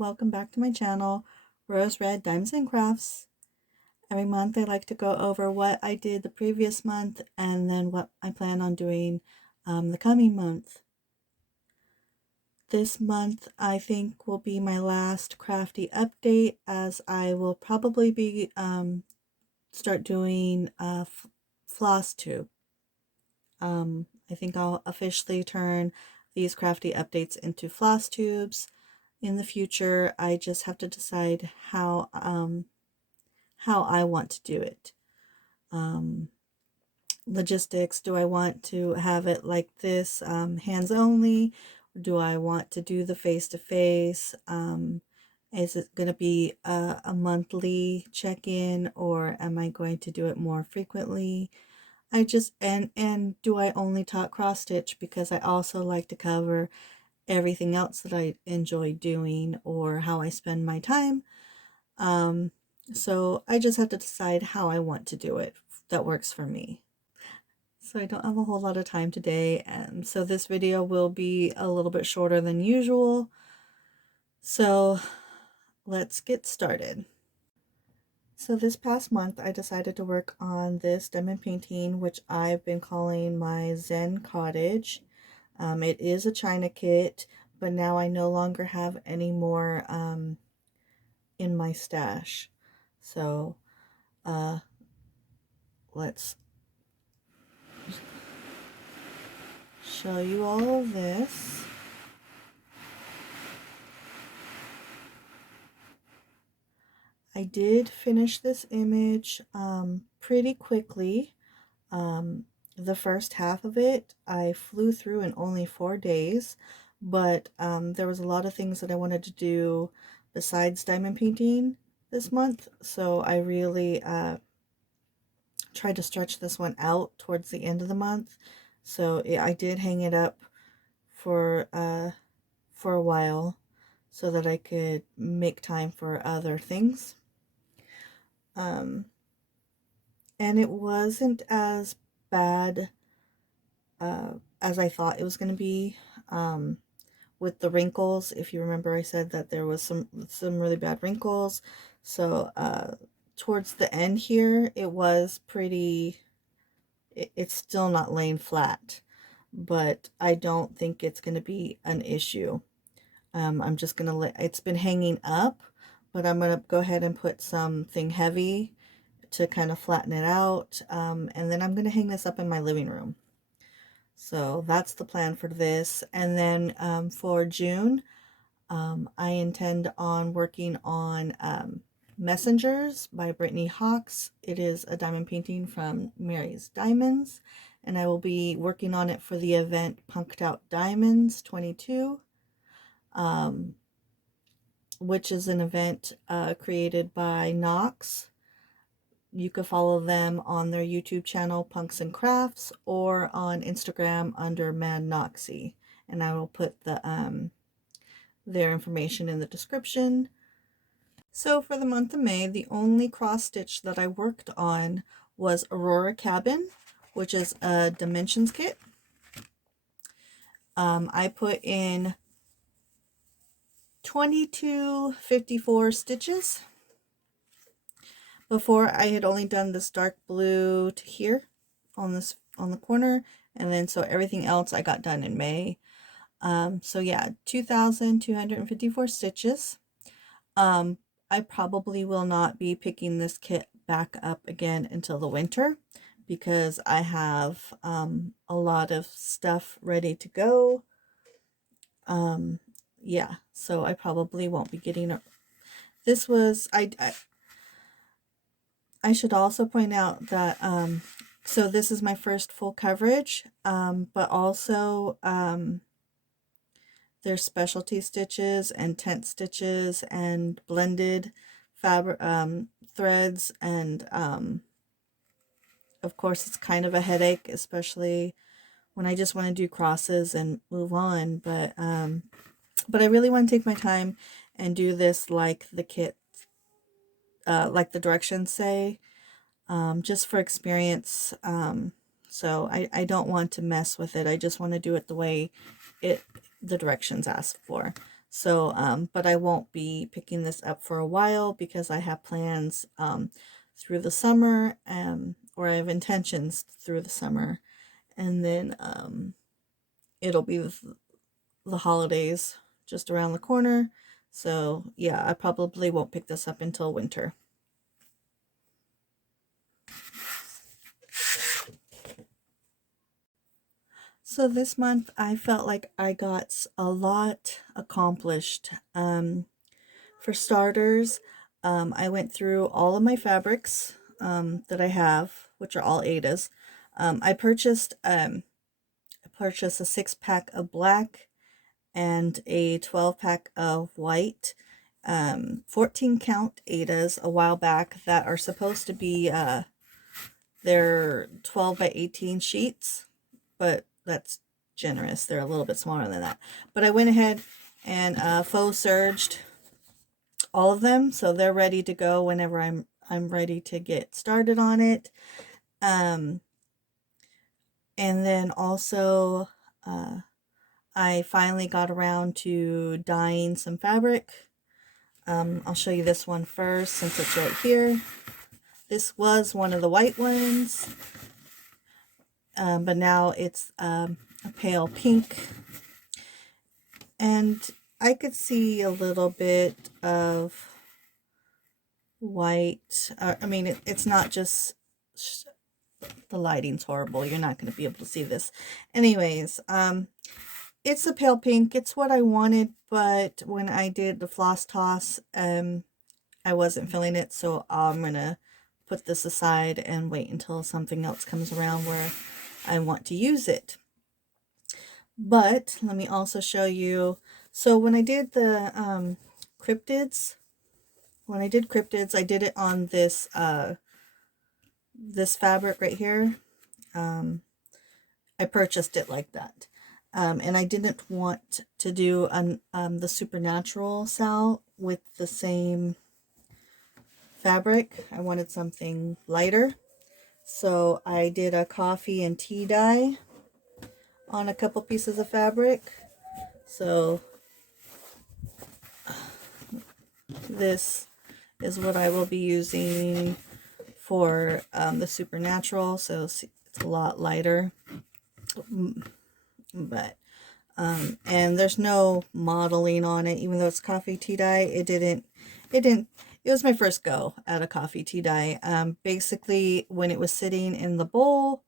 welcome back to my channel, Rose Red Diamonds and Crafts. Every month I like to go over what I did the previous month and then what I plan on doing the coming month. This month I think will be my last Crafty update, as I will probably be start doing a floss tube. I think I'll officially turn these Crafty updates into floss tubes in the future. I just have to decide how I want to do it. Logistics, do I want to have it like this, hands only, or do I want to do the face-to-face? Is it going to be a monthly check-in, or am I going to do it more frequently? I just, and do I only talk cross stitch, because I also like to cover everything else that I enjoy doing or how I spend my time. So I just have to decide how I want to do it that works for me. So I don't have a whole lot of time today, and so this video will be a little bit shorter than usual. So let's get started. So this past month I decided to work on this diamond painting, which I've been calling my Zen Cottage. It is a China kit, but now I no longer have any more in my stash. So let's show you all of this. I did finish this image pretty quickly. The first half of it I flew through in only 4 days, but there was a lot of things that I wanted to do besides diamond painting this month, so I really tried to stretch this one out towards the end of the month. So I did hang it up for a while so that I could make time for other things. And it wasn't as bad as I thought it was going to be with the wrinkles. If you remember, I said that there was some really bad wrinkles. So towards the end here, it was pretty, it's still not laying flat, but I don't think it's going to be an issue. I'm just going to let, it's been hanging up, but I'm going to go ahead and put something heavy to kind of flatten it out, and then I'm going to hang this up in my living room. So that's the plan for this. And then for June, I intend on working on Messengers by Brittany Hawks. It is a diamond painting from Mary's Diamonds, and I will be working on it for the event Punked Out Diamonds 22, which is an event created by Nox. You could follow them on their YouTube channel, Punks and Crafts, or on Instagram under madnoxxie, and I will put the their information in the description. So for the month of May, the only cross stitch that I worked on was Aurora Cabin, which is a dimensions kit. I put in 2254 stitches. Before, I had only done this dark blue to here on the corner, and then so everything else I got done in May. So yeah, 2,254 stitches. I probably will not be picking this kit back up again until the winter, because I have a lot of stuff ready to go. Yeah, so I probably won't be getting it. This was, I should also point out that so this is my first full coverage, but also there's specialty stitches and tent stitches and blended fabric threads, and of course it's kind of a headache, especially when I just want to do crosses and move on, but I really want to take my time and do this like the kit, like the directions say, just for experience. So I don't want to mess with it. I just want to do it the way the directions ask for. So, but I won't be picking this up for a while because I have plans through the summer, or I have intentions through the summer, and then it'll be the holidays just around the corner. So yeah, I probably won't pick this up until winter. So this month I felt like I got a lot accomplished. For starters, I went through all of my fabrics that I have, which are all Ada's. I purchased a 6-pack of black and a 12-pack of white, 14 count Ada's a while back that are supposed to be they're 12 by 18 sheets, but that's generous. They're a little bit smaller than that. But I went ahead and faux serged all of them, so they're ready to go whenever I'm ready to get started on it. And then also I finally got around to dyeing some fabric. I'll show you this one first since it's right here. This was one of the white ones, but now it's a pale pink. And I could see a little bit of white. I mean, it's not just... the lighting's horrible. You're not going to be able to see this. Anyways, it's a pale pink. It's what I wanted, but when I did the floss toss, I wasn't feeling it, so I'm going to put this aside and wait until something else comes around where I want to use it. But let me also show you. So when I did the cryptids, I did it on this this fabric right here. I purchased it like that. And I didn't want to do the Supernatural Sal with the same fabric. I wanted something lighter. So I did a coffee and tea dye on a couple pieces of fabric. So this is what I will be using for the Supernatural. So it's a lot lighter. But and there's no modeling on it, even though it's coffee tea dye. It was my first go at a coffee tea dye. Basically when it was sitting in the bowl,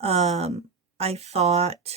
I thought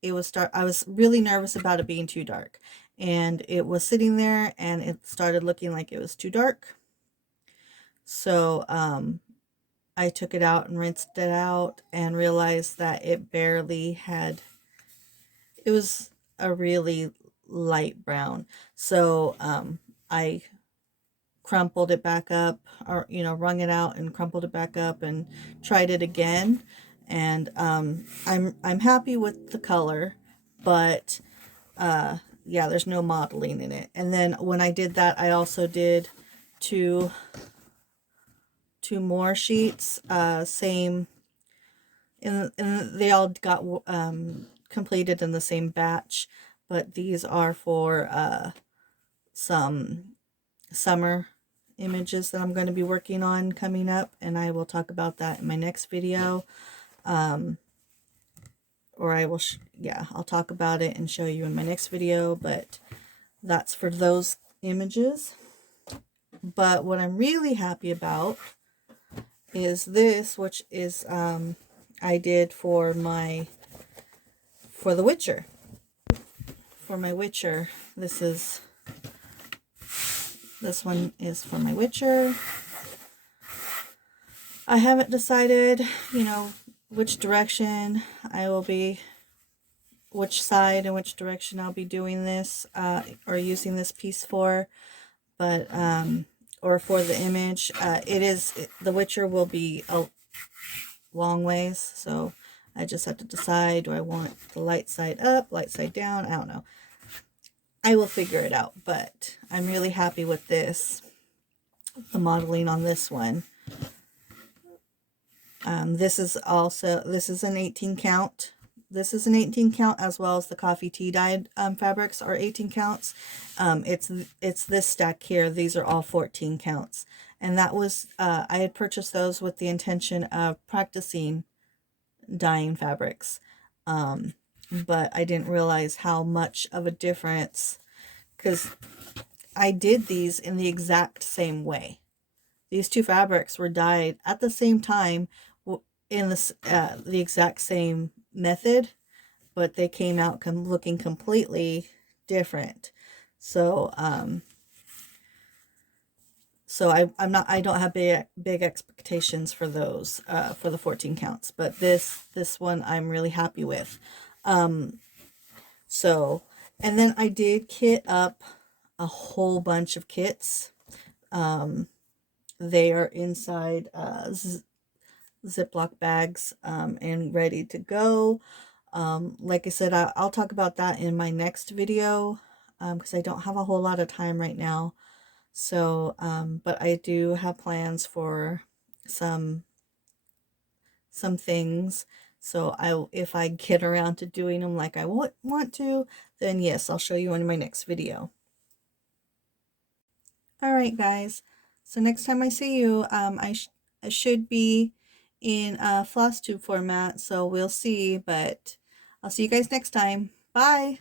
it was I was really nervous about it being too dark, and it was sitting there and it started looking like it was too dark. So I took it out and rinsed it out and realized that it barely had... it was a really light brown. So I crumpled it back up, or wrung it out and crumpled it back up and tried it again. And I'm happy with the color, but yeah, there's no modeling in it. And then when I did that, I also did two more sheets, same, and they all got completed in the same batch, but these are for some summer images that I'm going to be working on coming up, and I will talk about that in my next video. Or I will yeah, I'll talk about it and show you in my next video, but that's for those images. But what I'm really happy about is this, which is I did for the Witcher. For my Witcher, this one is for my Witcher. I haven't decided, which direction I will be, which side and which direction I'll be doing this, or using this piece for, but, or for the image. The Witcher will be a long ways, so I just have to decide, do I want the light side up, light side down? I don't know. I will figure it out, but I'm really happy with this, the modeling on this one. This is an 18 count this is an 18 count, as well as the coffee tea dyed fabrics are 18 counts. It's this stack here. These are all 14 counts. And that was, I had purchased those with the intention of practicing dyeing fabrics. But I didn't realize how much of a difference, because I did these in the exact same way. These two fabrics were dyed at the same time in the exact same method, but they came out looking completely different. So I don't have big expectations for those for the 14 counts, but this one I'm really happy with. So, and then I did kit up a whole bunch of kits. They are inside Ziploc bags and ready to go. Like I said, I'll talk about that in my next video because I don't have a whole lot of time right now. So, but I do have plans for some things. So if I get around to doing them like I want to, then yes, I'll show you in my next video. All right, guys. So next time I see you, I should be in a floss tube format. So we'll see, but I'll see you guys next time. Bye.